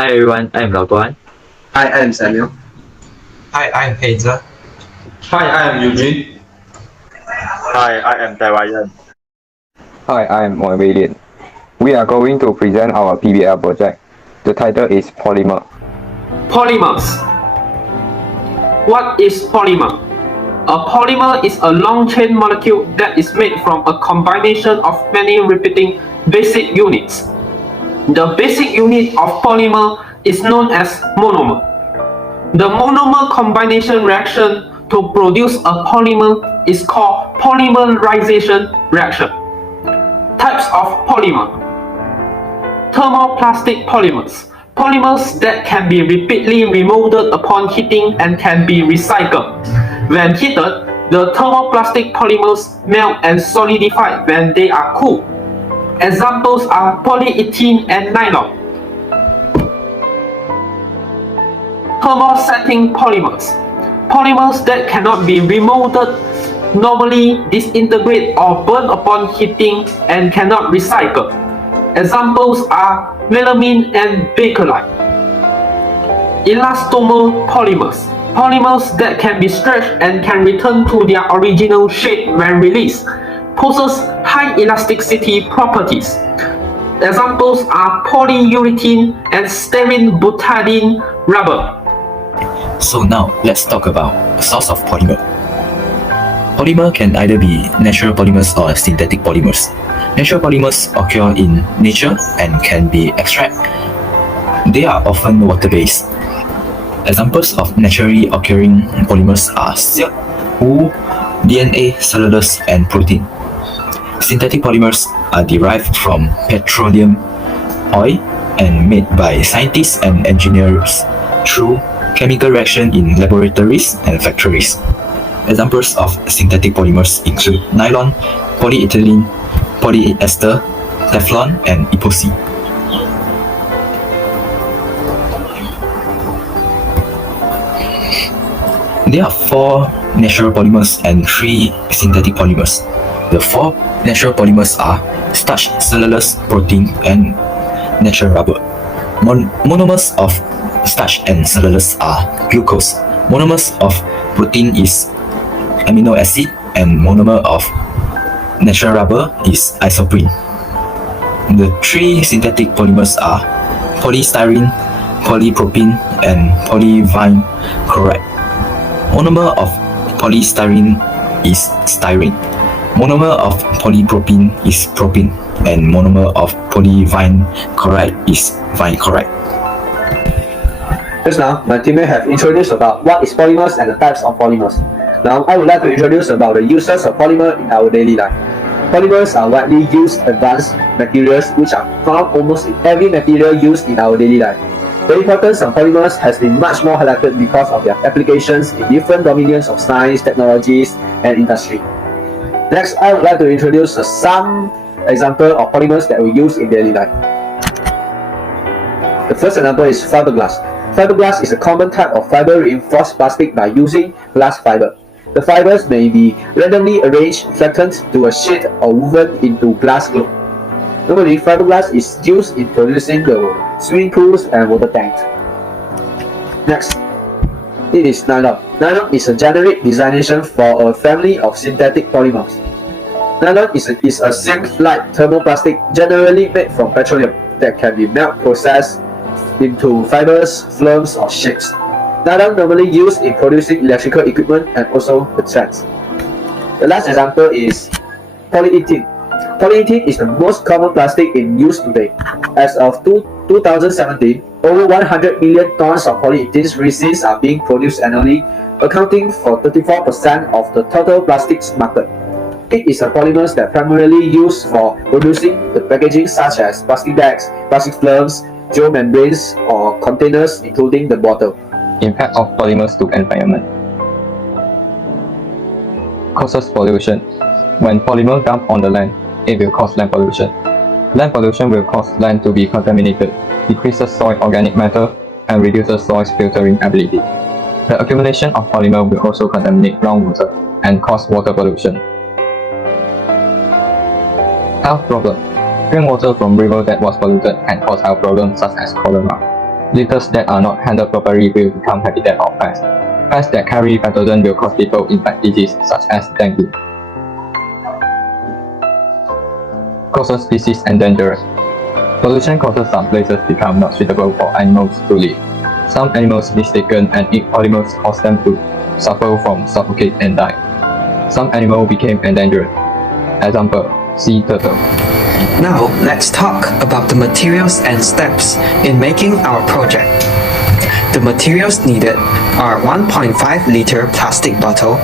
Hi everyone, I'm Lao Tuan. Hi, I am Samuel. Hi, I'm Hazel. Hi, I am Eugene. Hi, I am Taiwan. Hi, I am Aurelian. We are going to present our PBL project. The title is Polymer. Polymers. What is polymer? A polymer is a long-chain molecule that is made from a combination of many repeating basic units. The basic unit of polymer is known as monomer. The monomer combination reaction to produce a polymer is called polymerization reaction. Types of polymer. Thermoplastic polymers. Polymers that can be repeatedly remolded upon heating and can be recycled. When heated, the thermoplastic polymers melt and solidify when they are cool. Examples are polyethylene and nylon. Thermosetting polymers. Polymers that cannot be remolded normally disintegrate or burn upon heating and cannot recycle. Examples are melamine and bakelite. Elastomer polymers. Polymers that can be stretched and can return to their original shape when released. Possess high elasticity properties. Examples are polyurethane and styrene butadiene rubber. So now let's talk about the source of polymer. Polymer can either be natural polymers or synthetic polymers. Natural polymers occur in nature and can be extracted. They are often water-based. Examples of naturally occurring polymers are silk, wool, DNA, cellulose, and protein. Synthetic polymers are derived from petroleum, oil, and made by scientists and engineers through chemical reaction in laboratories and factories. Examples of synthetic polymers include nylon, polyethylene, polyester, Teflon, and epoxy. There are 4 natural polymers and 3 synthetic polymers. The 4 natural polymers are starch, cellulose, protein, and natural rubber. Monomers of starch and cellulose are glucose. Monomers of protein is amino acid, and monomer of natural rubber is isoprene. The 3 synthetic polymers are polystyrene, polypropylene, and polyvinyl chloride. Monomer of polystyrene is styrene. Monomer of polypropylene is propene, and monomer of polyvinyl chloride is vinyl chloride. Just now, my teammate have introduced about what is polymers and the types of polymers. Now, I would like to introduce about the uses of polymer in our daily life. Polymers are widely used advanced materials which are found almost in every material used in our daily life. The importance of polymers has been much more highlighted because of their applications in different domains of science, technologies, and industry. Next, I would like to introduce some examples of polymers that we use in daily life. The first example is fiberglass. Fiberglass is a common type of fiber-reinforced plastic by using glass fiber. The fibers may be randomly arranged, flattened to a sheet, or woven into glass globe. Normally, fiberglass is used in producing the swimming pools and water tanks. Next, it is nylon. Nylon is a generic designation for a family of synthetic polymers. Nylon is a silk-like thermoplastic generally made from petroleum that can be processed into fibers, films, or shapes. Nylon normally used in producing electrical equipment and also the trends. The last example is polyethylene. Polyethylene is the most common plastic in use today. As of 2017, over 100 million tons of polyethylene resins are being produced annually, accounting for 34% of the total plastics market. It is a polymer that primarily used for producing the packaging such as plastic bags, plastic films, geomembranes, or containers, including the bottle. Impact of polymers to environment. Causes pollution. When polymer dump on the land, it will cause land pollution. Land pollution will cause land to be contaminated, decreases soil organic matter, and reduces soil's filtering ability. The accumulation of polymer will also contaminate groundwater and cause water pollution. Health problem. Drinking water from river that was polluted can cause health problems such as cholera. Litters that are not handled properly will become habitat of pests. Pests that carry pathogens will cause people infect disease such as dengue. Causes species endangered. Pollution causes some places become not suitable for animals to live. Some animals mistaken and eat polymers cause them to suffer from suffocate and die. Some animals became endangered. Example, sea turtle. Now let's talk about the materials and steps in making our project. The materials needed are 1.5 liter plastic bottle,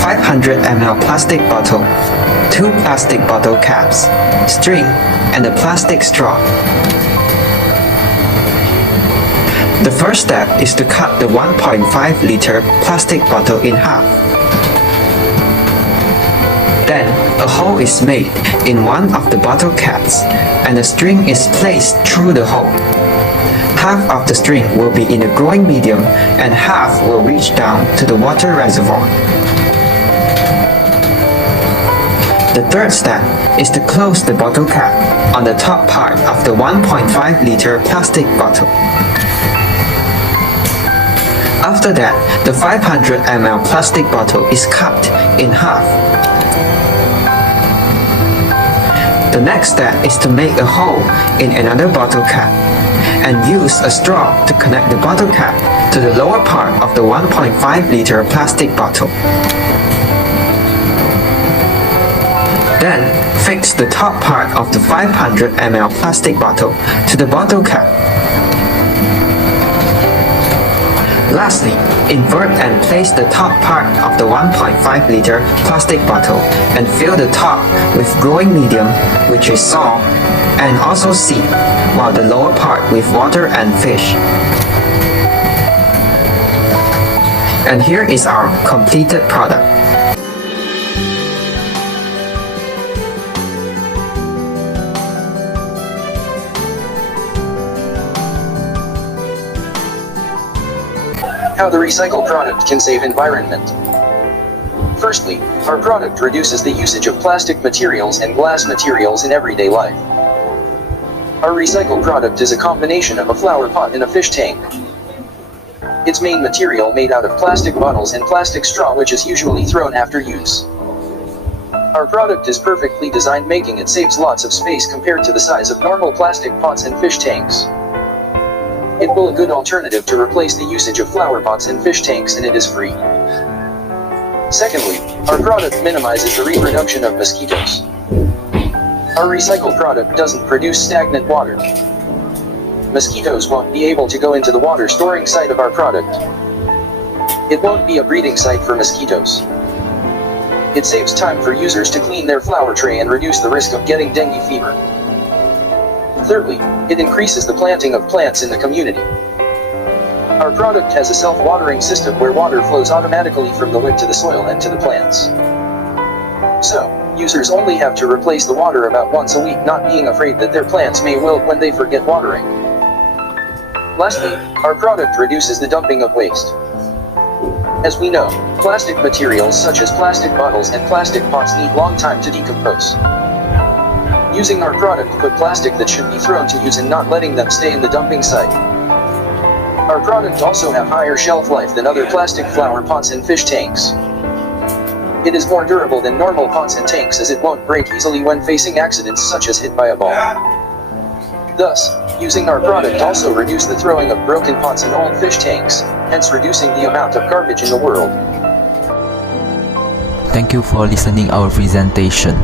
500 ml plastic bottle, 2 plastic bottle caps, string, and a plastic straw. The first step is to cut the 1.5 liter plastic bottle in half. Then, a hole is made in one of the bottle caps and a string is placed through the hole. Half of the string will be in a growing medium and half will reach down to the water reservoir. The third step is to close the bottle cap on the top part of the 1.5 liter plastic bottle. After that, the 500 ml plastic bottle is cut in half. The next step is to make a hole in another bottle cap and use a straw to connect the bottle cap to the lower part of the 1.5 liter plastic bottle. Then, fix the top part of the 500 ml plastic bottle to the bottle cap. Lastly, invert and place the top part of the 1.5 liter plastic bottle and fill the top with growing medium, which is salt, and also seed, while the lower part with water and fish. And here is our completed product. How the recycled product can save environment. Firstly, our product reduces the usage of plastic materials and glass materials in everyday life. Our recycled product is a combination of a flower pot and a fish tank. Its main material made out of plastic bottles and plastic straw, which is usually thrown after use. Our product is perfectly designed, making it saves lots of space compared to the size of normal plastic pots and fish tanks. It will a good alternative to replace the usage of flower pots and fish tanks, and it is free. Secondly, our product minimizes the reproduction of mosquitoes. Our recycled product doesn't produce stagnant water. Mosquitoes won't be able to go into the water storing site of our product. It won't be a breeding site for mosquitoes. It saves time for users to clean their flower tray and reduce the risk of getting dengue fever. Thirdly, it increases the planting of plants in the community. Our product has a self-watering system where water flows automatically from the wood to the soil and to the plants. So, users only have to replace the water about once a week, not being afraid that their plants may wilt when they forget watering. Lastly, our product reduces the dumping of waste. As we know, plastic materials such as plastic bottles and plastic pots need long time to decompose. Using our product put plastic that should be thrown to use and not letting them stay in the dumping site. Our product also have higher shelf life than other plastic flower pots and fish tanks. It is more durable than normal pots and tanks, as it won't break easily when facing accidents such as hit by a ball. Thus, using our product also reduce the throwing of broken pots and old fish tanks, hence reducing the amount of garbage in the world. Thank you for listening our presentation.